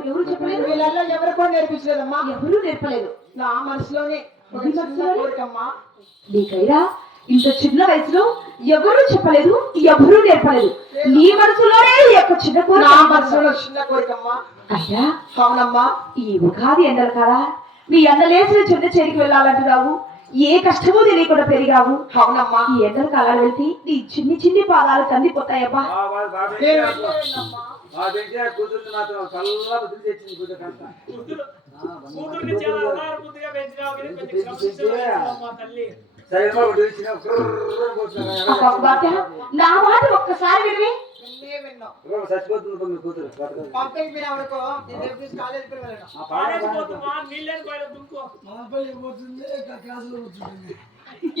ఎవరు చెప్పలేదు వీళ్ళల్లో ఎవరికో నేర్పించలేదమ్మా ఎవరు నేర్పలేదు నా మనసులోనే కోరికమ్మా నీకైరా ఇంత చిన్న వయసులో ఎవరు చెప్పలేదు ఎవరు నేర్పలేదు నీ మనసులోనే ఈ యొక్క చిన్న కోరిక నా మనసులో చిన్న కోరికమ్మా అయ్యా అవునమ్మా ఈ ఉగాది ఎండలు కదా నీ ఎండలేసిన చిన్న చేరికి వెళ్ళాలంటున్నావు ఏ కష్టమో తెలియకుండా పెరిగావు అవునమ్మా ఈ ఎండల కాలాలు వెళ్తే నీ చిన్ని చిన్ని పాదాలు కందిపోతాయబ్బా నా మాట ఒక్కసారి వినివి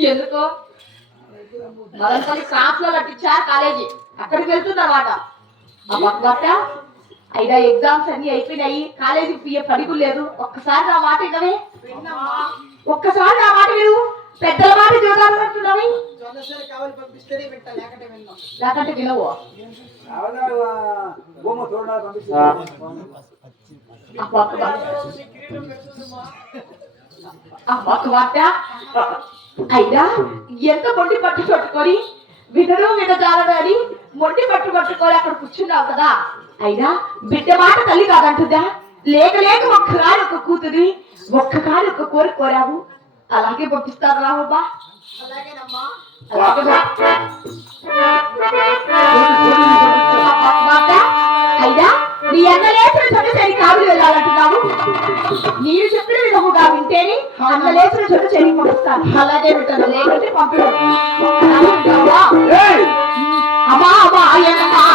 ఎందుకో మదనపల్లి క్రాస్ లో కట్టించారు కాలేజీ అక్కడికి వెళ్తుందన్నమాట అబ్బా అయినా ఎగ్జామ్స్ అన్ని అయిపోయినాయి కాలేజీకి పడికు లేదు ఒక్కసారి నా మాట వినవే ఒక్కసారి నా మాట విను పెద్దల మాట చూడాలంటున్నావి లేకంటే వినవు అయినా ఎంత మొండి పట్టు పట్టుకొని వినరు వినజాలని మొండి పట్టు పట్టుకొని అక్కడ కూర్చున్నావు కదా అయినా బిడ్డ మాట తల్లి కాదంటుందా లేక లేక ఒక్కగాని ఒక కూతురి ఒక్కగాని ఒక కోరిక కోరావు అలాగే పంపిస్తారు రాహుబా అయినా నీ అన్నలేసిన చోటు చెరి కావులు వెళ్ళాలంటున్నావు నీవు చెప్పిన విధముగా వింటేనే అన్నలేసిన చోటు చెరి పంపిస్తాను అలాగే వింటాను లేకుంటే పంపి అమ్మా అమ్మా అయ్యమ్మా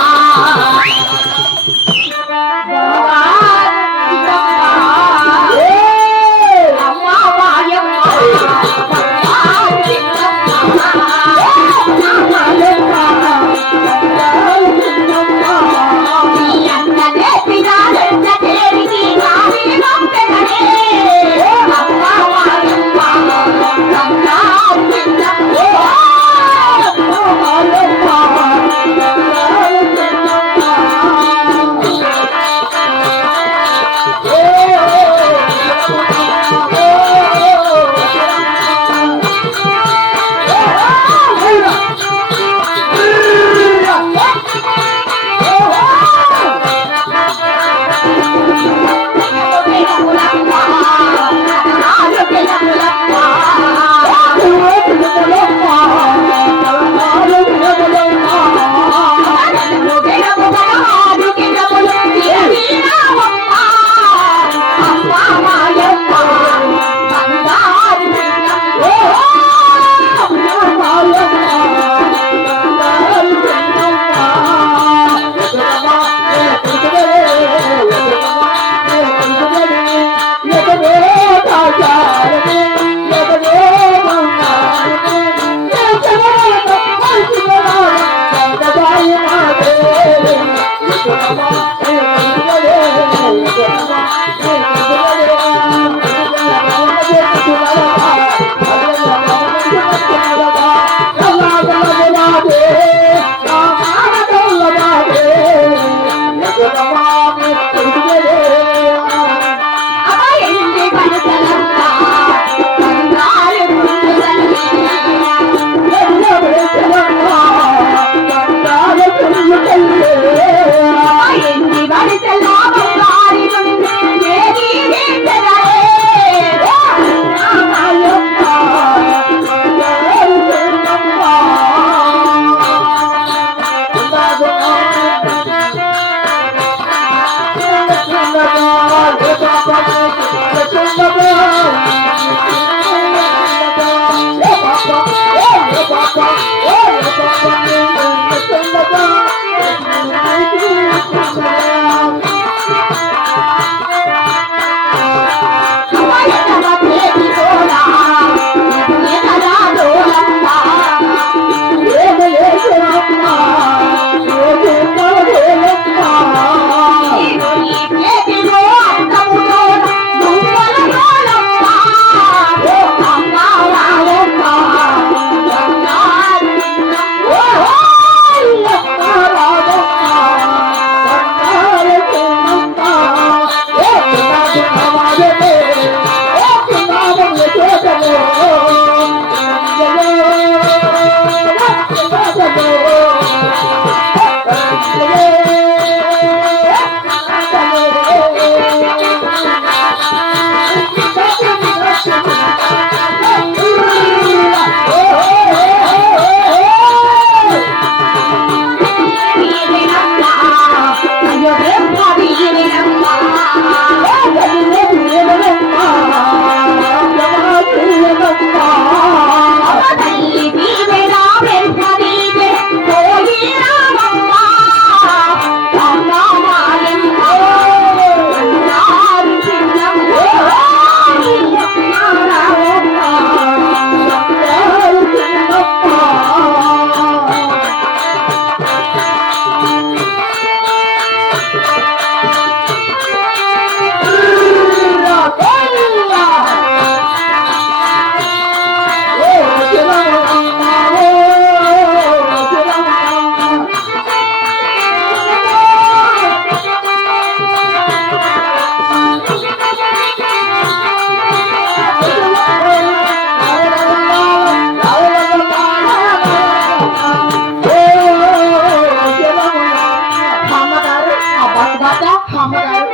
అమ్మగారు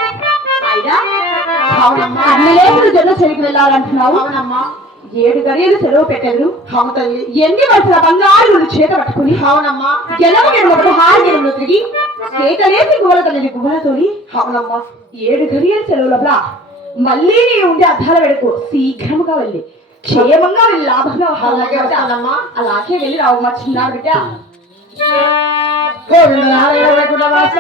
అయినా అవునమ్మా అన్నలేసులు జొన్న చెరికి వెళ్ళాలంటున్నావు. అవునమ్మా 7 గడియలు సెలవు పెట్టారు. అవును తల్లి ఎన్ని వరుసల బంగారు చేత పట్టుకుని అవునమ్మా గెలవగెలవ హారగెలవలో తిరిగి కేకలేసి గువ్వల తల్లి గువ్వలతోని అవునమ్మా 7 గడియల సెలవులబ్లా మళ్ళీ నీ ఉండే అద్దాల వెడకు శీఘ్రముగా వెళ్ళి క్షేమంగా వెళ్ళి లాభంగా అలాగే వస్తానమ్మా. అలాగే వెళ్ళి రావు మా చిన్నాడు బిడ్డ. గోవింద నారాయణ వైకుంఠ వాస